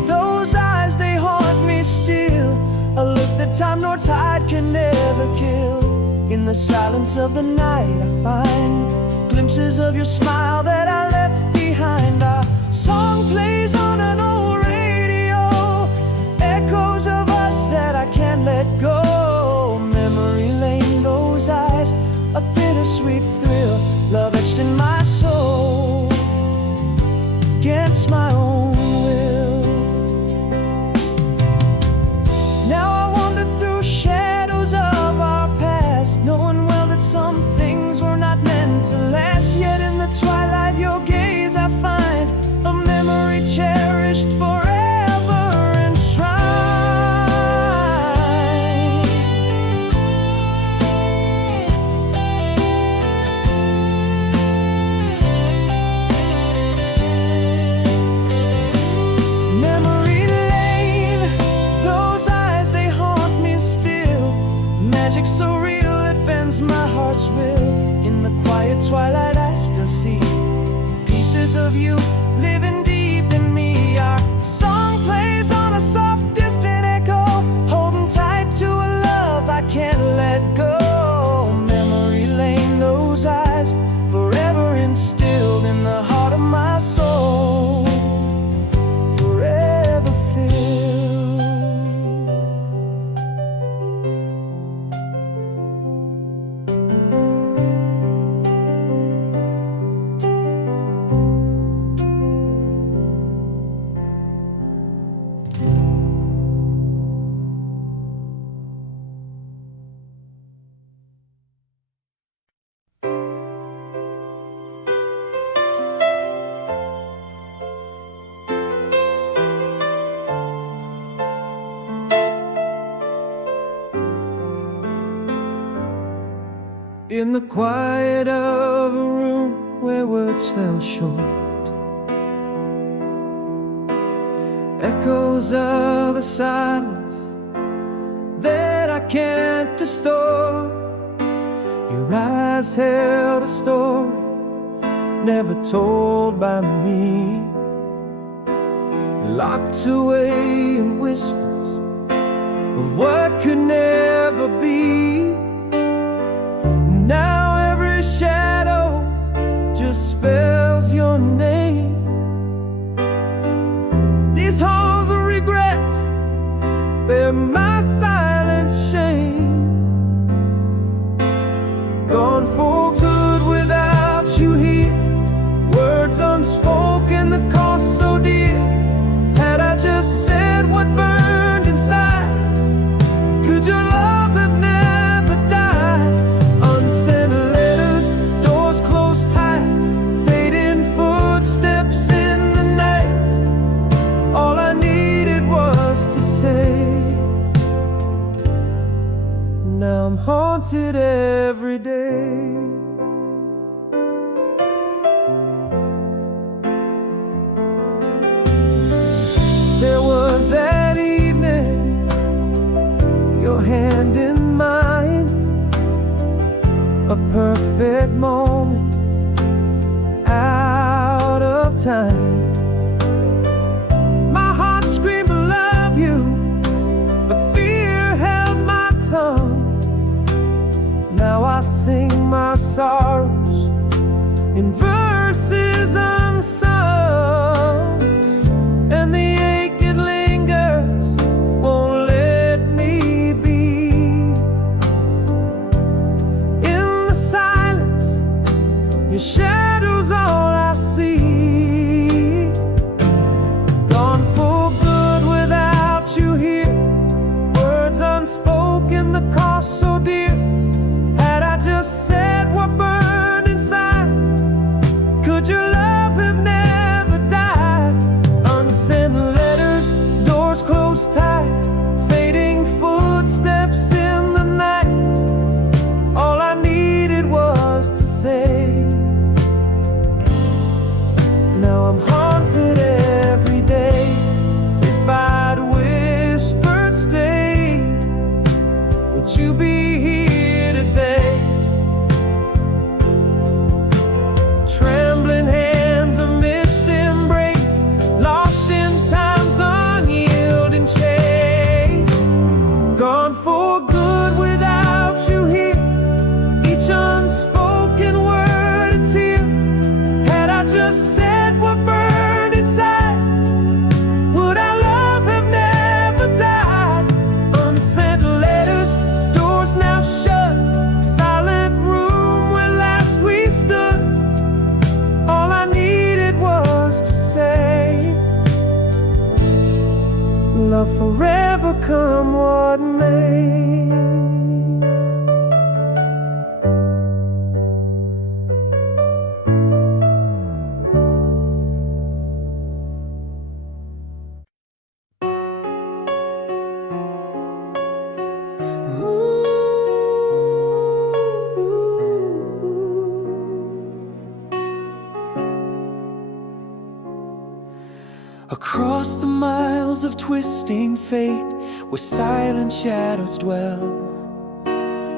those eyes, they haunt me still. A look that time nor tide can never kill. In the silence of the night I find glimpses of your smile that I left behind. Our song plays on an old radio, echoes of us that I can't let go. Memory lane, those eyes, a bittersweet thrill, love etched in my soul against my own will. Now I wander through shadows of our past, knowing well that some things were not meant to last. Yet in the twilight, your gaze I find a memory cherished forever enshrined. quiet twilight I still see pieces of you living deep in me. Our song plays on a soft distant echo, holding tight to a love I can't let go. Memory lane, those eyes, forever instilled in the heart of my soul, forever filled. In the quiet of a room where words fell short, echoes of a silence that I can't distort. Your eyes held a story never told by me, locked away in whispers of what could never be. Now every shadow just spells your name. These halls of regret bear my silent shame. Gone for good without you here, words unspoken, the cost so dear. Had I just said what burned inside, could your love have never died? Unsent letters, doors closed tight, fading footsteps in the night. All I needed was to say. Now I'm haunted every day. There was that evening, your hand in mine, a perfect moment out of time. My heart screamed I love you, but fear held my tongue. Now I sing my sorrows in verses unsung, and the ache it lingers won't let me be. In the silence, your shadow's all I see. Gone for good without you here, words unspoken, the cost so dear. Had I just said what burned inside, could your love have never died? Unsent letters, doors closed tight, fading footsteps in the night. All I needed was to say. Now I'm haunted every day. If I'd whispered stay, would you be here today? Trembling hands, a missed embrace, lost in time's unyielding chase. Gone for good without you here, each unspoken word a tear. Had I just said what burned inside, would our love have never died? Unsent letters, doors now shut, silent room where last we stood. All I needed was to say, love forever come what may. Across the miles of twisting fate, where silent shadows dwell,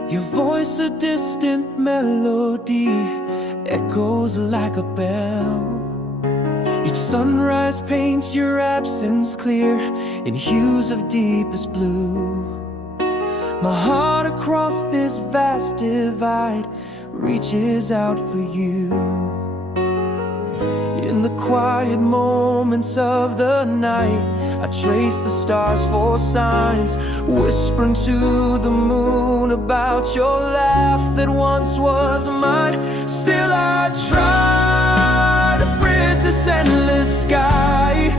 Your voice a distant melody, echoes like a bell. Each sunrise paints your absence clear in hues of deepest blue. My heart across this vast divide reaches out for you. In the quiet moments of the night, I trace the stars for signs, whispering to the moon about your laugh that once was mine. Still I try to bridge this endless sky.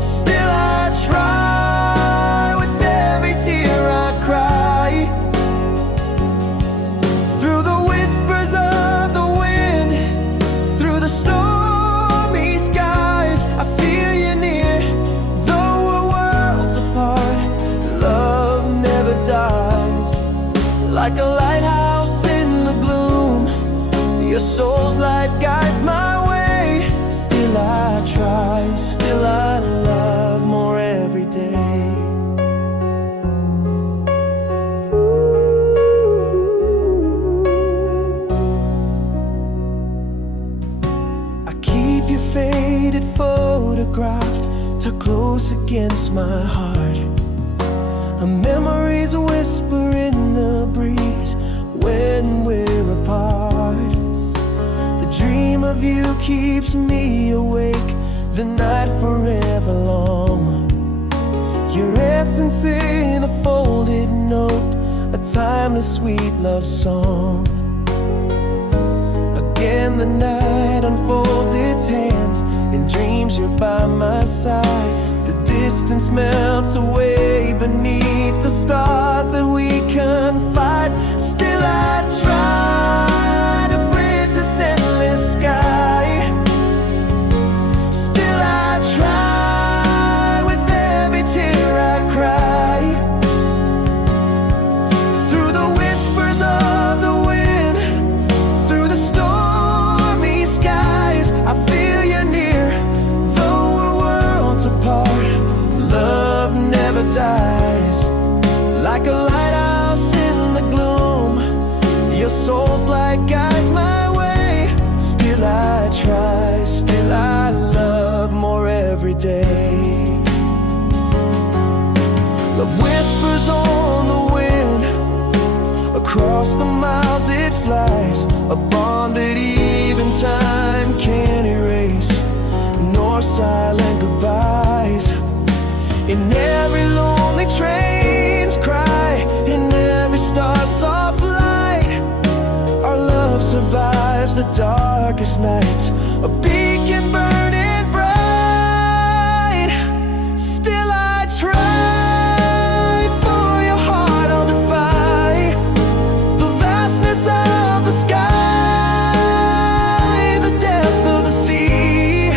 Still I try with every tear I cry. Through the whispers of the wind, through the stormy skies, I feel you near. Though we're worlds apart, love never dies. Like a lighthouse in the gloom, your soul's light guides my way. Still I try, still I love more every day. I keep your faded photograph tucked close against my heart. A memory's a whisper in the breeze when we're apart. The dream of you keeps me awake the night forever long. Your essence in a folded note, a timeless sweet love song. Again the night unfolds its hands, in dreams you're by my side. The distance melts away beneath the stars that we confide. Still I try to bridge this endless sky. Still I try with every tear I cry. Through the whispers of the wind, through the stormy skies, I feel you near. Though we're worlds apart, love never dies. Like a lighthouse in the gloom, your soul's light guides my way. Still I try, still I love more every day. Love whispers on the wind, across the miles it flies. A bond that even time can't erase, nor silent goodbyes. In every lonely train's cry, in every star's soft light, our love survives the darkest nights, a beacon burning bright. Still I try, for your heart I'll defy the vastness of the sky, the depth of the sea.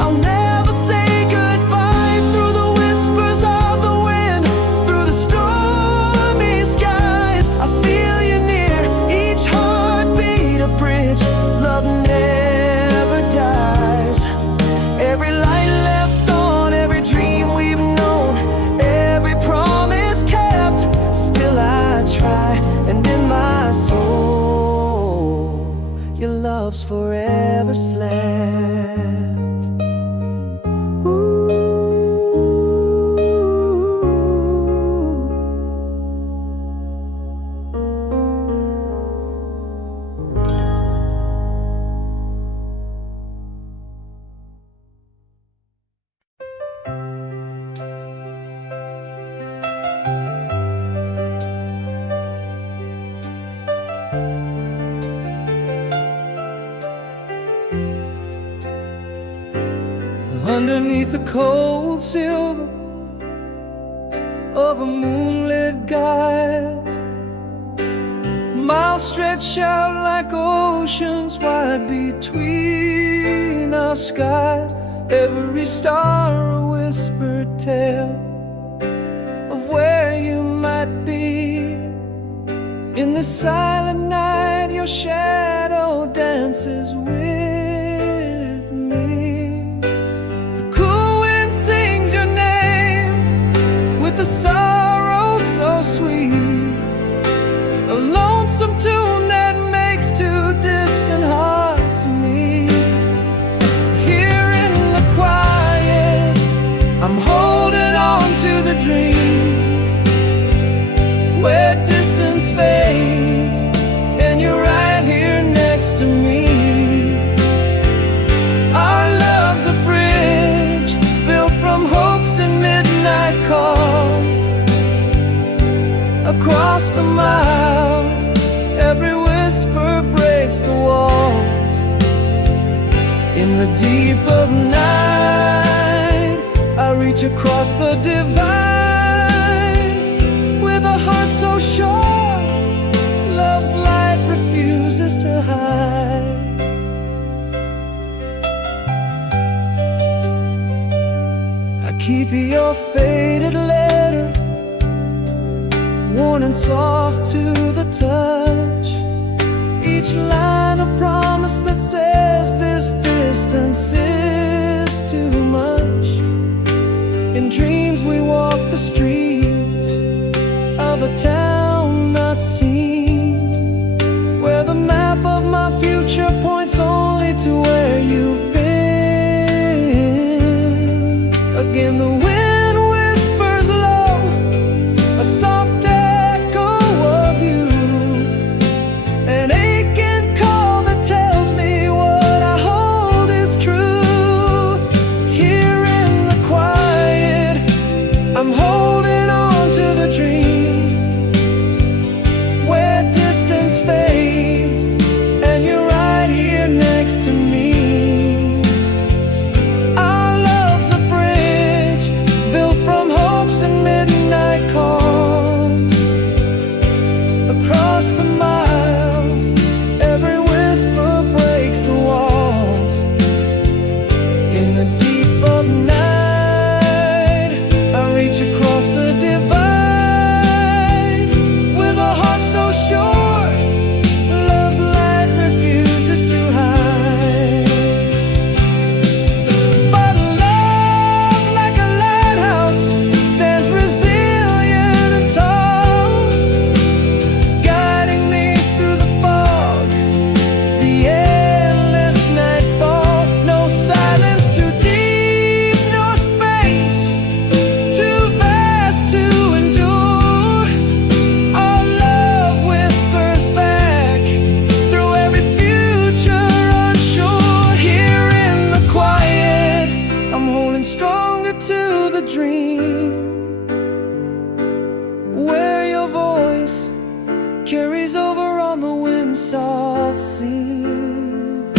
I'll never say goodbye. Through the whispers of the wind, through the stormy skies, I feel you near. Each heartbeat a bridge, love never dies. Every light left on, every dream we've known, every promise kept. Still I try, and in my soul your love's forever slept. Underneath the cold silver of a moonlit guise, miles stretch out like oceans wide between our skies. Every star a whispered tale of where you might be. In the silent night your shadow dances with me. The cool wind sings your name with a sorrow so sweet. In the deep of night, I reach across the divide with a heart so sure love's light refuses to hide. I keep your faded letter, worn and soft to the touch, each line a promise that says this distance is too much. In dreams we walk the streets of a town not seen, where the map of my future points only to where you've been. Again the wind whispers low, a soft echo of you, an aching call that tells me what I hold is true. Here in the quiet, I'm holding on to the dream, where distance fades and you're right here next to me. Our love's a bridge built from hopes and midnight calls. Across the miles, every whisper breaks the walls. In the deep of night, I reach across the divide with a heart so sure love's light refuses to hide. But love, like a lighthouse, stands resilient and tall, guiding me through the fog, the endless nightfall. No silence too deep, nor space too vast to endure. Our love whispers back through every future unsure. Here in the quiet, I'm holding stronger to the dream, where your voice carries over on the wind's soft scene.